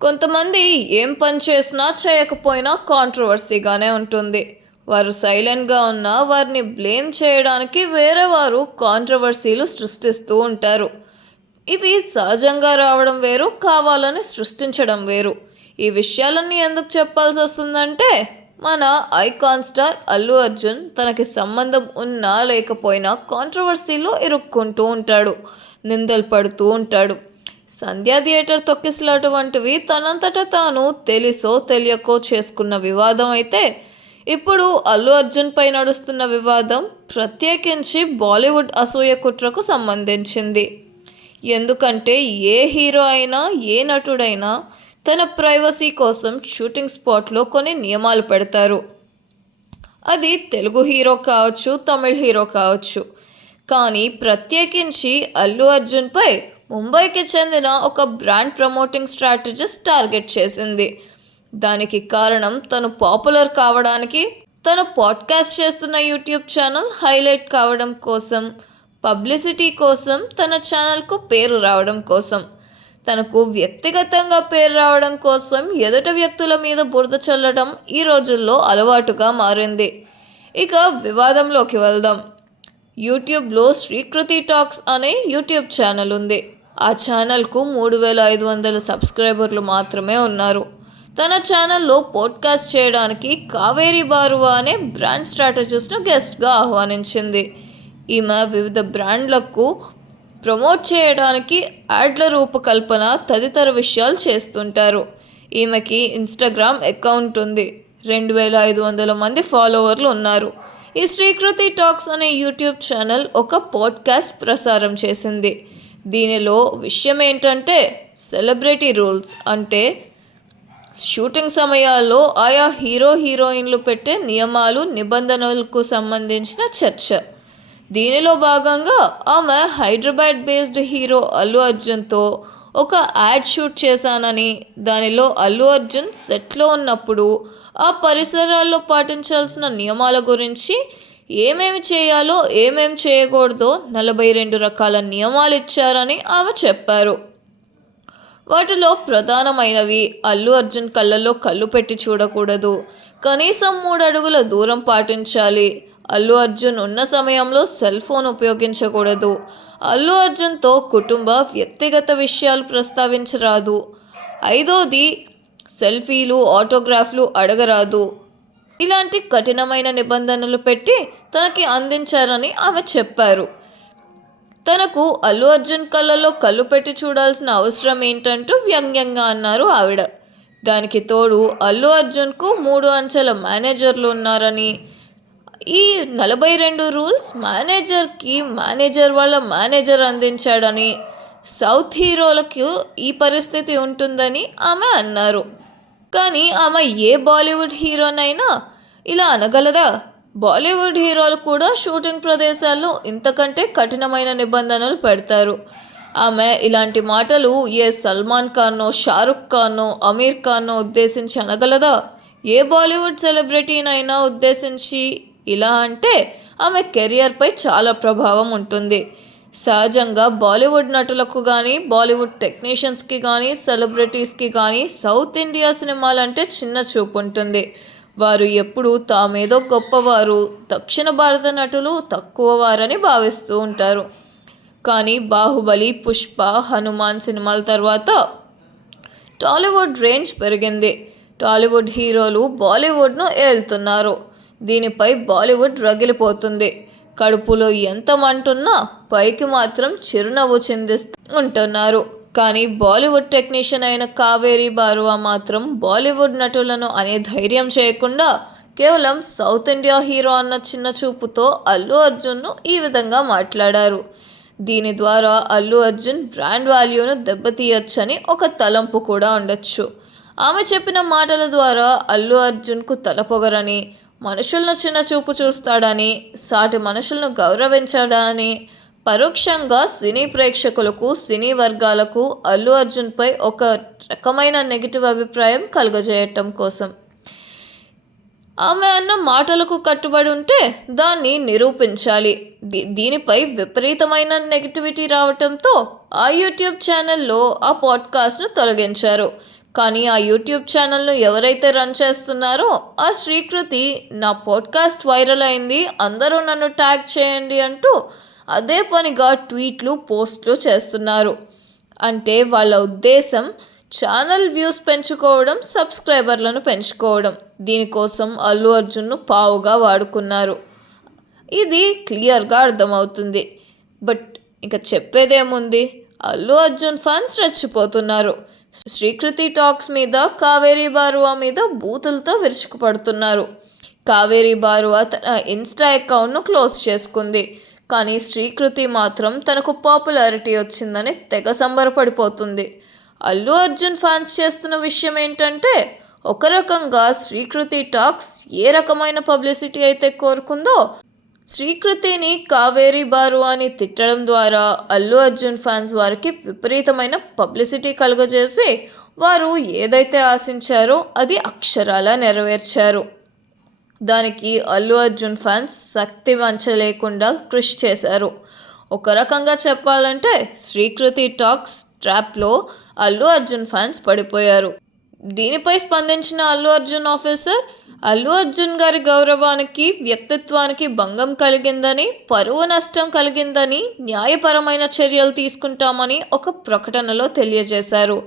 కొంతమంది ఏం పని చేసినా చేయకపోయినా కాంట్రవర్సీగానే ఉంటుంది. వారు సైలెంట్గా ఉన్నా వారిని బ్లేమ్ చేయడానికి వేరే వారు కాంట్రవర్సీలు సృష్టిస్తూ ఉంటారు. ఇవి సహజంగా రావడం వేరు, కావాలని సృష్టించడం వేరు. ఈ విషయాలన్నీ ఎందుకు చెప్పాల్సి వస్తుందంటే, మన ఐకాన్ స్టార్ అల్లు అర్జున్ తనకి సంబంధం ఉన్నా లేకపోయినా కాంట్రవర్సీలో ఇరుక్కుంటూ ఉంటాడు, నిందలు పడుతూ ఉంటాడు. సంధ్యా థియేటర్ తొక్కిసలాట వంటివి తనంతట తాను తెలిసో తెలియకో చేసుకున్న వివాదం అయితే, ఇప్పుడు అల్లు అర్జున్ పై నడుస్తున్న వివాదం ప్రత్యేకించి బాలీవుడ్ అసూయ కుట్రకు సంబంధించింది. ఎందుకంటే ఏ హీరో అయినా ఏ నటుడైనా తన ప్రైవసీ కోసం షూటింగ్ స్పాట్లో కొన్ని నియమాలు పెడతారు. అది తెలుగు హీరో కావచ్చు, తమిళ్ హీరో కావచ్చు. కానీ ప్రత్యేకించి అల్లు అర్జున్పై ముంబైకి చెందిన ఒక బ్రాండ్ ప్రమోటింగ్ స్ట్రాటజిస్ట్ టార్గెట్ చేసింది. దానికి కారణం తను పాపులర్ కావడానికి, తను పాడ్కాస్ట్ చేస్తున్న యూట్యూబ్ ఛానల్ హైలైట్ కావడం కోసం, పబ్లిసిటీ కోసం, తన ఛానల్కు పేరు రావడం కోసం, తనకు వ్యక్తిగతంగా పేరు రావడం కోసం ఎదుటి వ్యక్తుల మీద బురద చల్లడం ఈ రోజుల్లో అలవాటుగా మారింది. ఇక వివాదంలోకి వెళ్దాం. యూట్యూబ్లో శ్రీకృతి టాక్స్ అనే యూట్యూబ్ ఛానల్ ఉంది. ఆ ఛానల్కు 3500 సబ్స్క్రైబర్లు మాత్రమే ఉన్నారు. తన ఛానల్లో పోడ్కాస్ట్ చేయడానికి కావేరి బారువా అనే బ్రాండ్ స్ట్రాటజిస్ట్ను గెస్ట్గా ఆహ్వానించింది. ఈమె వివిధ బ్రాండ్లకు ప్రమోట్ చేయడానికి యాడ్ల రూపకల్పన తదితర విషయాలు చేస్తుంటారు. ఈమెకి ఇన్స్టాగ్రామ్ అకౌంట్ ఉంది. 2500 మంది ఫాలోవర్లు ఉన్నారు. ఈ శ్రీకృతి టాక్స్ అనే యూట్యూబ్ ఛానల్ ఒక పాడ్కాస్ట్ ప్రసారం చేసింది. దీనిలో విషయం ఏంటంటే సెలబ్రిటీ రూల్స్, అంటే షూటింగ్ సమయాల్లో ఆయా హీరోయిన్లు పెట్టే నియమాలు, నిబంధనలకు సంబంధించిన చర్చ. దీనిలో భాగంగా ఆమె హైదరాబాద్ బేస్డ్ హీరో అల్లు అర్జున్తో ఒక యాడ్ షూట్ చేశానని, దానిలో అల్లు అర్జున్ సెట్లో ఉన్నప్పుడు ఆ పరిసరాల్లో పాటించాల్సిన నియమాల గురించి, ఏమేమి చేయాలో ఏమేమి చేయకూడదో 42 రకాల నియమాలు ఇచ్చారని ఆమె చెప్పారు. వాటిలో ప్రధానమైనవి: అల్లు అర్జున్ కళ్ళల్లో కళ్ళు పెట్టి చూడకూడదు, కనీసం 3 అడుగుల దూరం పాటించాలి, అల్లు అర్జున్ ఉన్న సమయంలో సెల్ ఫోన్ ఉపయోగించకూడదు, అల్లు అర్జున్తో కుటుంబ వ్యక్తిగత విషయాలు ప్రస్తావించరాదు, 5వది సెల్ఫీలు, ఆటోగ్రాఫ్లు అడగరాదు. ఇలాంటి కఠినమైన నిబంధనలు పెట్టి తనకి అందించారని ఆమె చెప్పారు. తనకు అల్లు అర్జున్ కళ్ళలో కళ్ళు పెట్టి చూడాల్సిన అవసరం ఏంటంటూ వ్యంగ్యంగా అన్నారు ఆవిడ. దానికి తోడు అల్లు అర్జున్కు 3 అంచెల మేనేజర్లు ఉన్నారని, ఈ 42 రూల్స్ మేనేజర్ వాళ్ళ మేనేజర్ అందించాడని, సౌత్ హీరోలకు ఈ పరిస్థితి ఉంటుందని ఆమె అన్నారు. కానీ ఆమె ఏ బాలీవుడ్ హీరోనైనా ఇలా అనగలదా? బాలీవుడ్ హీరోలు కూడా షూటింగ్ ప్రదేశాల్లో ఇంతకంటే కఠినమైన నిబంధనలు పెడతారు. ఆమె ఇలాంటి మాటలు ఏ సల్మాన్ ఖాన్నో, షారుఖ్ ఖాన్నో, అమీర్ ఖాన్నో ఉద్దేశించి అనగలదా? ఏ బాలీవుడ్ సెలబ్రిటీనైనా ఉద్దేశించి ఇలా అంటే ఆమె కెరియర్పై చాలా ప్రభావం ఉంటుంది. సహజంగా బాలీవుడ్ నటులకు కానీ, బాలీవుడ్ టెక్నీషియన్స్కి కానీ, సెలబ్రిటీస్కి కానీ సౌత్ ఇండియా సినిమాలంటే చిన్న చూపు ఉంటుంది. వారు ఎప్పుడూ తామేదో గొప్పవారు, దక్షిణ భారత నటులు తక్కువవారని భావిస్తూ ఉంటారు. కానీ బాహుబలి, పుష్ప, హనుమాన్ సినిమాల తర్వాత టాలీవుడ్ రేంజ్ పెరిగింది. టాలీవుడ్ హీరోలు బాలీవుడ్ను ఏలుతున్నారు. దీనిపై బాలీవుడ్ రగిలిపోతుంది. కడుపులో ఎంత మంటున్నా పైకి మాత్రం చిరునవ్వు చిందిస్తూ ఉంటున్నారు. కానీ బాలీవుడ్ టెక్నీషియన్ అయిన కావేరి బారువా మాత్రం బాలీవుడ్ నటులను అనే ధైర్యం చేయకుండా కేవలం సౌత్ ఇండియా హీరో అన్న చిన్న చూపుతో అల్లు అర్జున్ను ఈ విధంగా మాట్లాడారు. దీని ద్వారా అల్లు అర్జున్ బ్రాండ్ వాల్యూను దెబ్బతీయొచ్చని ఒక తలంపు కూడా ఉండొచ్చు. ఆమె చెప్పిన మాటల ద్వారా అల్లు అర్జున్కు తలపొగరని, మనుషులను చిన్న చూపు చూస్తాడని, సాటి మనుషులను గౌరవించడాని, పరోక్షంగా సినీ ప్రేక్షకులకు, సినీ వర్గాలకు అల్లు అర్జున్పై ఒక రకమైన నెగిటివ్ అభిప్రాయం కలుగజేయటం కోసం. ఆమె అన్న మాటలకు కట్టుబడి ఉంటే దాన్ని నిరూపించాలి. దీనిపై విపరీతమైన నెగిటివిటీ రావటంతో ఆ యూట్యూబ్ ఛానల్లో ఆ పాడ్కాస్ట్ను తొలగించారు. కానీ ఆ యూట్యూబ్ ఛానల్ను ఎవరైతే రన్ చేస్తున్నారో ఆ శ్రీకృతి నా పాడ్కాస్ట్ వైరల్ అయింది, అందరూ నన్ను ట్యాగ్ చేయండి అంటూ అదే పనిగా ట్వీట్లు పోస్ట్లు చేస్తున్నారు. అంటే వాళ్ళ ఉద్దేశం ఛానల్ వ్యూస్ పెంచుకోవడం, సబ్స్క్రైబర్లను పెంచుకోవడం. దీనికోసం అల్లు అర్జున్ను పావుగా వాడుకున్నారు. ఇది క్లియర్గా అర్థమవుతుంది. బట్ ఇంకా చెప్పేదేముంది, అల్లు అర్జున్ ఫ్యాన్స్ రెచ్చిపోతున్నారు. శ్రీకృతి టాక్స్ మీద, కావేరీ బారువా మీద బూతులతో విరుచుకుపడుతున్నారు. కావేరీ బారువా తన ఇన్స్టా అకౌంట్ను క్లోజ్ చేసుకుంది. కానీ శ్రీకృతి మాత్రం తనకు పాపులారిటీ వచ్చిందని తెగ సంబరపడిపోతుంది. అల్లు అర్జున్ ఫ్యాన్స్ చేస్తున్న విషయం ఏంటంటే, ఒక రకంగా శ్రీకృతి టాక్స్ ఏ రకమైన పబ్లిసిటీ అయితే కోరుకుందో, శ్రీకృతిని కావేరీ బారువాని తిట్టడం ద్వారా అల్లు అర్జున్ ఫ్యాన్స్ వారికి విపరీతమైన పబ్లిసిటీ కలుగజేసి వారు ఏదైతే ఆశించారో అది అక్షరాలా నెరవేర్చారు. దానికి అల్లు అర్జున్ ఫ్యాన్స్ శక్తి వంచలేకుండా కృషి చేశారు. ఒక రకంగా చెప్పాలంటే శ్రీకృతి టాక్స్ ట్రాప్లో అల్లు అర్జున్ ఫ్యాన్స్ పడిపోయారు. దీనిపై స్పందించిన అల్లు అర్జున్ ఆఫీసర్, అల్లు అర్జున్ గారి గౌరవానికి, వ్యక్తిత్వానికి భంగం కలిగిందని, పరువు నష్టం కలిగిందని న్యాయపరమైన చర్యలు తీసుకుంటామని ఒక ప్రకటనలో తెలియజేశారు.